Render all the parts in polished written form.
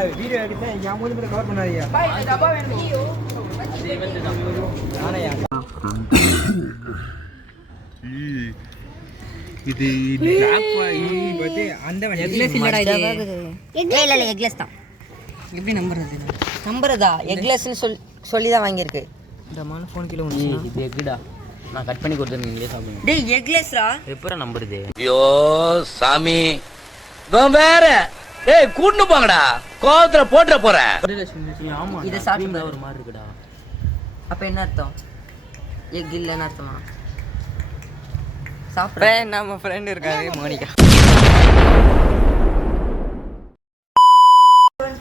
Video எடுத்தேன் என் மூணு பேரை கவர் பண்ணாதீங்க. இது அந்த எக்லெஸ் இல்லடா இது. இல்ல எக்லெஸ் தான். எப்படி நம்புறதா எக்லெஸ்னு சொல்லி தான் வாங்கியிருக்கு. இந்த மான ஃபோன் கிலோ இது எக்குடா. நான் கட் பண்ணி கொடுத்தேன் நீங்களே சாப்பிடுங்க. டேய் எக்லெஸ்ரா எப்பற நம்புறது? ஐயோ சாமி நான் வேற. டேய் கூட்னு போங்கடா. கோவத்துல போட்ற போறேன். ஆமா இத சாப்பிட்டா ஒரு மாதிரி இருக்குடா. அப்ப என்ன அர்த்தம்? எக் இல்லன்னு அர்த்தமா? சாப்பிடுற நம்ம ஃப்ரெண்ட் இருக்காரு மோனிகா.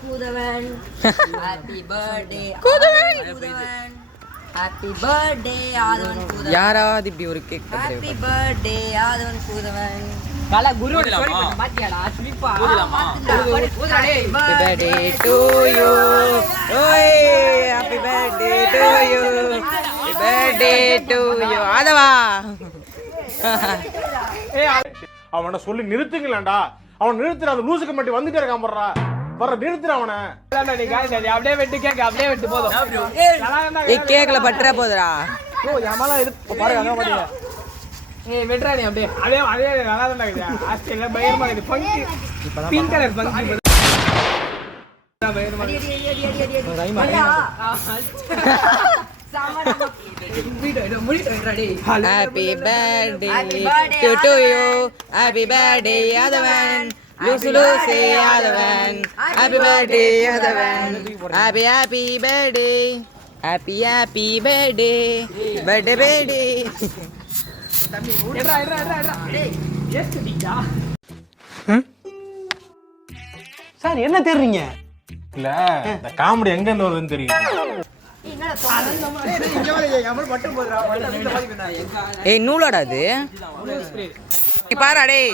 கூதவன் ஹேப்பி பர்த்டே கூதவன் ஹேப்பி பர்த்டே ஆதவன் கூதவன். யாராவது இப்படி ஒரு கேக் கட் பண்ணி ஹேப்பி பர்த்டே ஆதவன் கூதவன். கால குருவோட ஸ்டோரி பண்ண மாட்டியாடா ஸ்லிப்பா கூதலாமா கூதடா. ஹேப்பி பர்த்டே டு யூ ஓய் happy birthday to you happy birthday to you ஆதவா. அவனை சொல்லி நிறுத்துங்களேன்டா. அவன் நிறுத்துற அந்த லூசுக்கு மட்டும் வந்துட்டே இருக்கான் போடுறா. வர நிறுத்துற அவனை. அப்படியே வெட்டு கேக் அப்படியே வெட்டு போதும். ஏய் கேக்ல பட்டற போதுடா. ஓ யமாலா இருக்கு பாருங்க அங்க பாருங்க. ஏய் வெட்றா நீ அப்படியே அதே நல்லா தான் இருக்குது. ஆஸ்திரேலியா பயங்கரமா இருக்குது. பங்கி பிங்க் கலர் பங்கி பயங்கரமா அடி ரைமா Happy birthday to you. Happy birthday Adavan. Lucy Adavan. Happy birthday Adavan. Happy birthday. Happy birthday. Birthday. Sir என்ன தேடுறீங்க? இல்ல இந்த காமெடி எங்க இருந்து வருதுன்னு தெரியும். ஏய் நூலாடா அது. நீ பாருடா டேய்.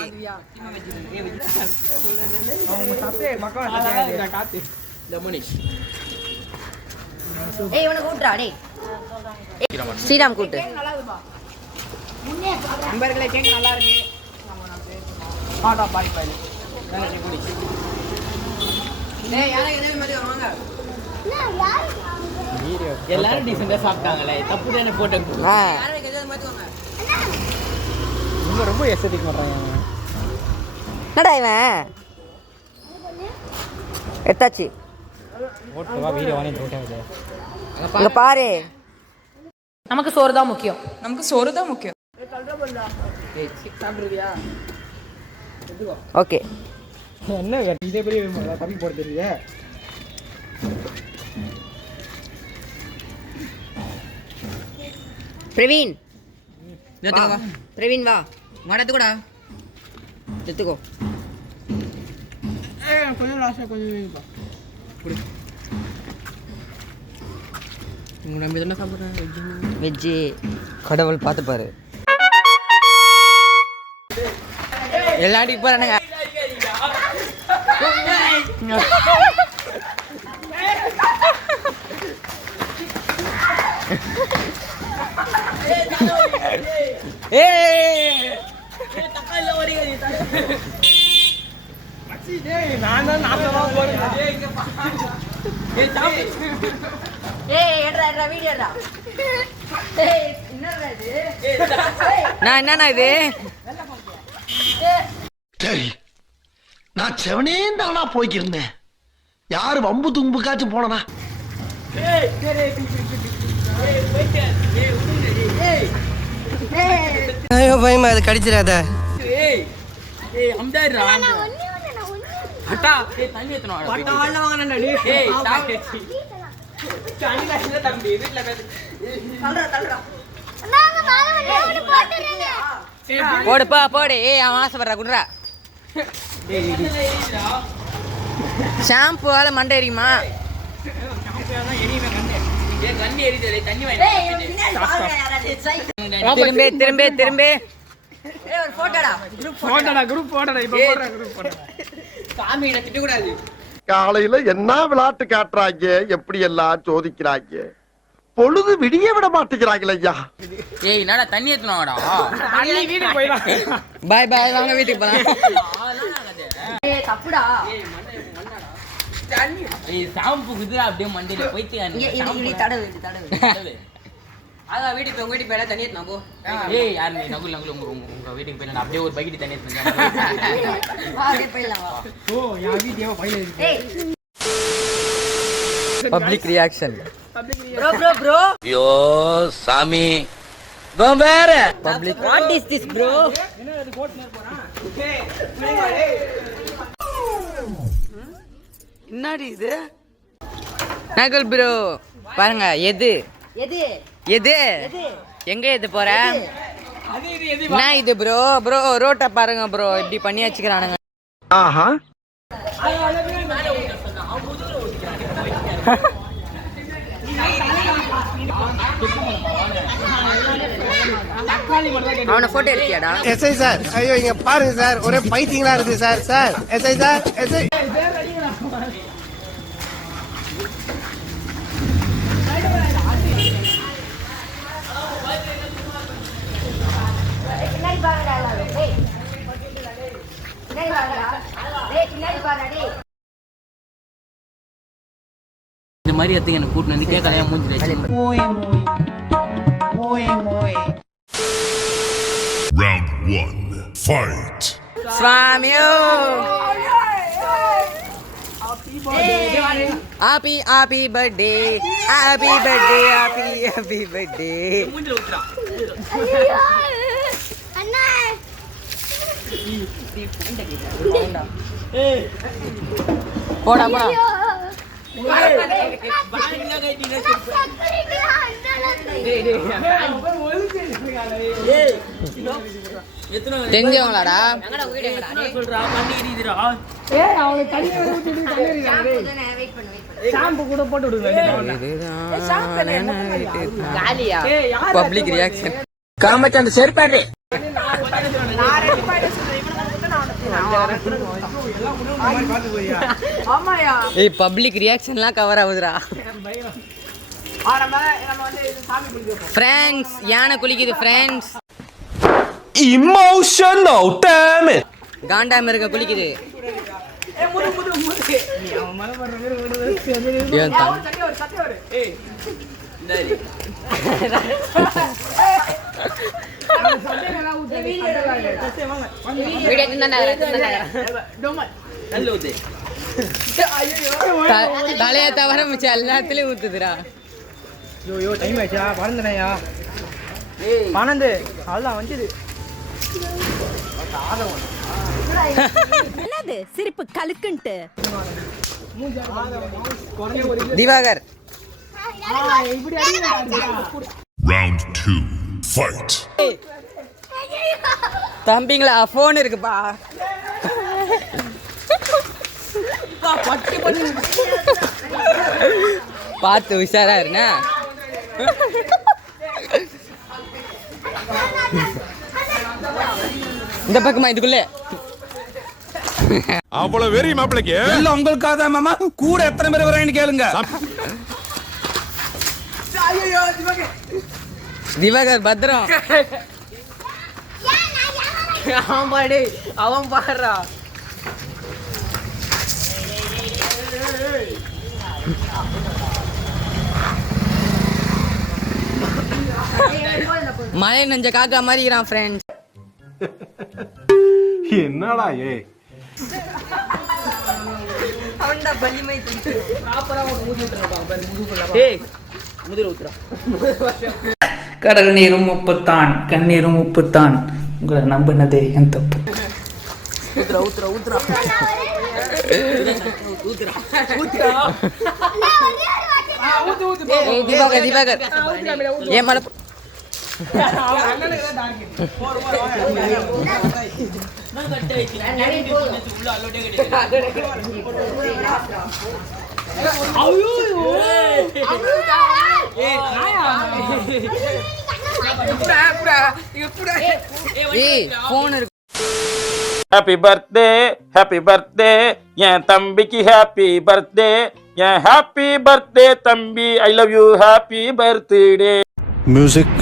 ஏய் இவனை கூட்றா டேய். ஸ்ரீராம் கூட்டு. நம்பர்களே கேக் நல்லா இருக்கு. பாடா பாடி பாடி. டேய் யாரே என்ன மாதிரி வாங்க. எல்லாரும் டீசெண்டா சாப்பிட்டாங்களே தப்பு தானே போட்டு. யாரே கேதா மாதிரி வாங்க. ரொம்ப எஸ்தெட்டிக் பண்றாங்க. என்னடா இவன்? எத்தாச்சி. ஓட்டவா வீடியோ வானே போட்டாங்க. அங்க பாரு. நமக்கு சோறு தான் முக்கியம். ஏய் சாப்பிடுறியா? ஓகே. என்ன இதே பெரிய கம்மி போட தெரியுதே. பிரவீன் பிரவீன் வா மாடத்துக்கூடா எடுத்துக்கோ. கொஞ்சம் லாஸ்டா கொஞ்சம் உங்க நம்பி தானே சாப்பிட்றேன். வெஜ்ஜு கடவுள் பார்த்து பாரு. எல்லாடிக்கு போறானுங்க. என்னண்ணா இது? சரி நான் செவனே தானா போய்க்கிருந்தேன். யாரு வம்பு தும்புக்காச்சும் போனா ஐயோ பயமா அது கடிச்சிடாத. போடுப்பா போடு. ஏய் அவன் ஆசைப்படுறா குடுறா. ஷாம்புவால மண்டை எரியுமா? திரும்ப திரும்ப காலையில என்ன விளையாட்டு காட்டுறாங்க, எப்படி எல்லாம் சோதிக்கிறாங்க. பொழுது விடிய விட மாட்டேங்கிறாங்களே ஐயா. ஏய் என்னடா தண்ணி ஏத்துனவாடா. தண்ணி வீட்டுக்கு போய்டா. பை பை வாங்க வீட்டுக்கு போலாம். ஏய் தப்புடா. ஷாம்பு குதிரை அப்படியே மண்டையில போயிட்டு தடவு அதான் வீட்டுக்கு உங்க வீட்டுக்கு போயிடா தண்ணி எடுத்து போ. ஏய் யார் நீ நகுல் நகுல் உங்க வீட்டுக்கு போயிடலாம் அப்படியே ஒரு பக்கெட் தண்ணி எடுத்து அப்படியே போயிடலாம் வா. ஓ யா வீடியோ பையில இருக்கு. பப்ளிக் ரியாக்ஷன் ப்ரோ ஐயோ சாமி வேற public what is this bro? என்ன கோட் நேர் போறான். என்னடி இது? நகுல் ப்ரோ பாருங்க எது எது எது எங்க எது போற? என்ன இது ப்ரோ? ப்ரோ ரோட்ட பாருங்க ப்ரோ இப்படி பண்ணி வச்சுக்கிறானுங்க. ஆஹா அவனை போட்டோ எடுத்தியாடா? எஸ்ஐ சார் ஐயோ இங்க பாருங்க சார் ஒரே பைத்தியங்களா இருக்கு sir. Sir SI sir SI இந்த மாதிரி எடுத்துங்க என்ன கூட்டு வந்து கேட்கலையா மூஞ்சி வச்சு. Round 1. Fight. சுவாமியோ happy happy birthday happy birthday happy birthday. போடா போடா தெரிஞ்சவங்களாடா? பப்ளிக் ரியாக்ஷன் காமச்சான் அந்த செருப்பாடு ஏய் பப்ளிக் ரியாக்ஷன்லாம் கவர் ஆகுதுடா. ஃப்ரெண்ட்ஸ் யானை குளிக்குது ஃப்ரெண்ட்ஸ். emotional damn it காண்டாம இருக்க குளிக்குது. தலைய தவிர மிச்சம் எல்லாத்துலயும் ஊத்துதுடா. ஐயோ டைம் ஆயிடுச்சா பறந்துனையா 12 அவ்வளோதான் வந்துது. என்னது சிரிப்பு கலுக்குன்ட்டு? திவாகர் Round 2. Fight. தம்பிங்களா போன் இருக்குப்பா. பார்த்து உஷாரா இருண்ணா. இந்த பக்கமா இதுக்குள்ள அவ்வளவு வெறி மாப்பிளைக்கு இல்ல உங்களுக்காக தான் மாமா கூட எத்தனை பேர் வரேன்னு கேளுங்க திவாகர் பத்திரம். அவன் பாடு அவன் பாடுறா. மழை நெஞ்ச காக்கா மாதிரி இருக்கிறான் ஃப்ரெண்ட்ஸ். என்னடா ஏ அவன்டா பல்லிமை துண்டு ப்ராப்பரா ஒரு மூடி ஊத்துறான். ஏய் முதிர ஊத்துறா. கடல் நீரும் உப்புத்தான் கண்ணீரும் உப்புத்தான் உங்களை நம்பினதே என் தப்பு. ஊத்துறா ஊத்துறா ஊத்துறா ஊத்துறா ஊத்துறா. ஏய் திவாகர் திவாகர் ஏன் மலை போன் இருக்கு. ஹாப்பி பர்த்டே என் தம்பிக்கு ஹாப்பி பர்த்டே என் ஹாப்பி பர்த்டே தம்பி I love you happy birthday music